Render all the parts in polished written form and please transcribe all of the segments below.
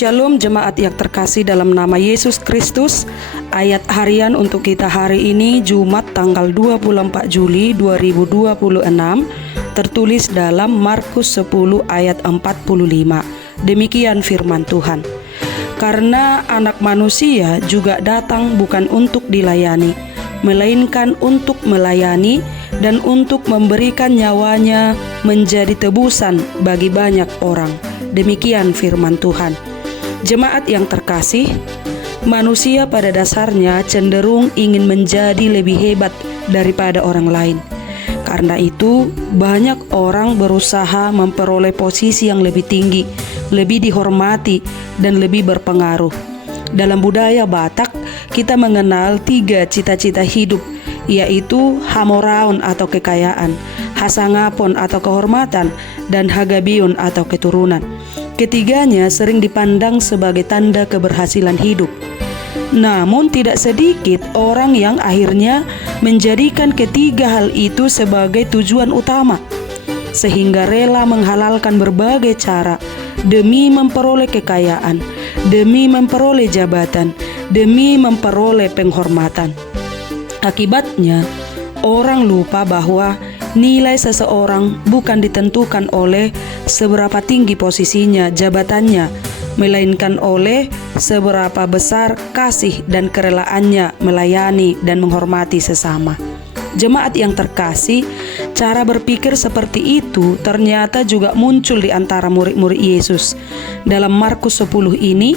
Shalom jemaat yang terkasih dalam nama Yesus Kristus. Ayat harian untuk kita hari ini Jumat tanggal 24 Juli 2026 tertulis dalam Markus 10 ayat 45. Demikian firman Tuhan. Karena anak manusia juga datang bukan untuk dilayani, melainkan untuk melayani dan untuk memberikan nyawanya menjadi tebusan bagi banyak orang. Demikian firman Tuhan. Jemaat yang terkasih, manusia pada dasarnya cenderung ingin menjadi lebih hebat daripada orang lain. Karena itu, banyak orang berusaha memperoleh posisi yang lebih tinggi, lebih dihormati, dan lebih berpengaruh. Dalam budaya Batak, kita mengenal 3 cita-cita hidup, yaitu hamoraon atau kekayaan, hasangapon atau kehormatan, dan hagabion atau keturunan. Ketiganya sering dipandang sebagai tanda keberhasilan hidup. Namun tidak sedikit orang yang akhirnya menjadikan ketiga hal itu sebagai tujuan utama, sehingga rela menghalalkan berbagai cara demi memperoleh kekayaan, demi memperoleh jabatan, demi memperoleh penghormatan. Akibatnya, orang lupa bahwa nilai seseorang bukan ditentukan oleh seberapa tinggi posisinya, jabatannya, melainkan oleh seberapa besar kasih dan kerelaannya melayani dan menghormati sesama. Jemaat yang terkasih, cara berpikir seperti itu ternyata juga muncul di antara murid-murid Yesus. Dalam Markus 10 ini,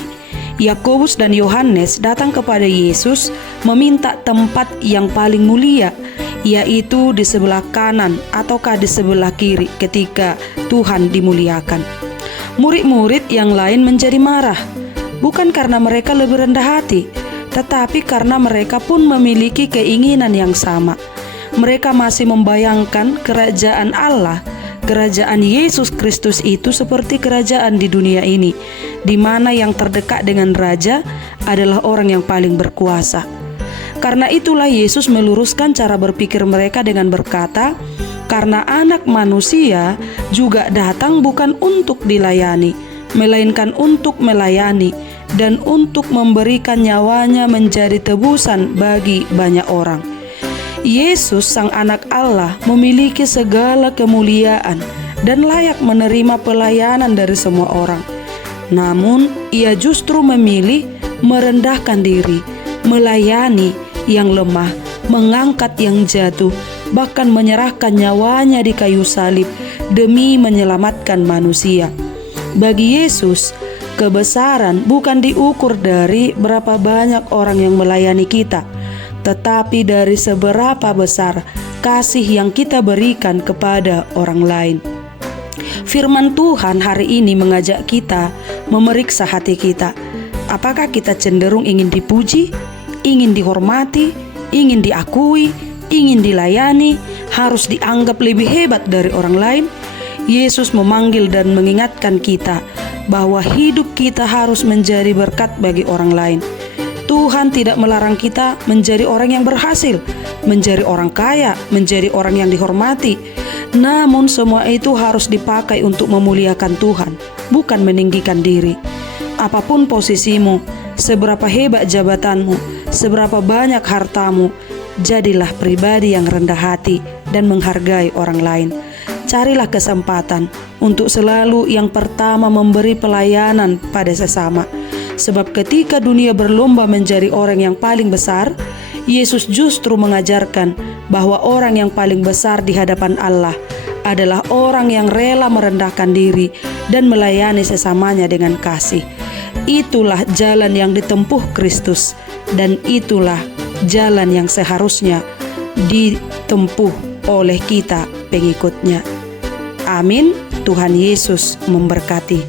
Yakobus dan Yohanes datang kepada Yesus meminta tempat yang paling mulia, yaitu di sebelah kanan ataukah di sebelah kiri ketika Tuhan dimuliakan. Murid-murid yang lain menjadi marah, bukan karena mereka lebih rendah hati, tetapi karena mereka pun memiliki keinginan yang sama. Mereka masih membayangkan kerajaan Allah, kerajaan Yesus Kristus itu seperti kerajaan di dunia ini, di mana yang terdekat dengan raja adalah orang yang paling berkuasa. Karena itulah Yesus meluruskan cara berpikir mereka dengan berkata, karena anak manusia juga datang bukan untuk dilayani, melainkan untuk melayani dan untuk memberikan nyawanya menjadi tebusan bagi banyak orang. Yesus, Sang Anak Allah, memiliki segala kemuliaan dan layak menerima pelayanan dari semua orang. Namun, Ia justru memilih merendahkan diri, melayani yang lemah, mengangkat yang jatuh, bahkan menyerahkan nyawanya di kayu salib demi menyelamatkan manusia. Bagi Yesus, kebesaran bukan diukur dari berapa banyak orang yang melayani kita, tetapi dari seberapa besar kasih yang kita berikan kepada orang lain. Firman Tuhan hari ini mengajak kita memeriksa hati kita. Apakah kita cenderung ingin dipuji, ingin dihormati, ingin diakui, ingin dilayani, harus dianggap lebih hebat dari orang lain? Yesus memanggil dan mengingatkan kita bahwa hidup kita harus menjadi berkat bagi orang lain. Tuhan tidak melarang kita menjadi orang yang berhasil, menjadi orang kaya, menjadi orang yang dihormati. Namun semua itu harus dipakai untuk memuliakan Tuhan, bukan meninggikan diri. Apapun posisimu, seberapa hebat jabatanmu, seberapa banyak hartamu, jadilah pribadi yang rendah hati dan menghargai orang lain. Carilah kesempatan untuk selalu yang pertama memberi pelayanan pada sesama. Sebab ketika dunia berlomba menjadi orang yang paling besar, Yesus justru mengajarkan bahwa orang yang paling besar di hadapan Allah adalah orang yang rela merendahkan diri dan melayani sesamanya dengan kasih. Itulah jalan yang ditempuh Kristus, dan itulah jalan yang seharusnya ditempuh oleh kita pengikutnya. Amin. Tuhan Yesus memberkati.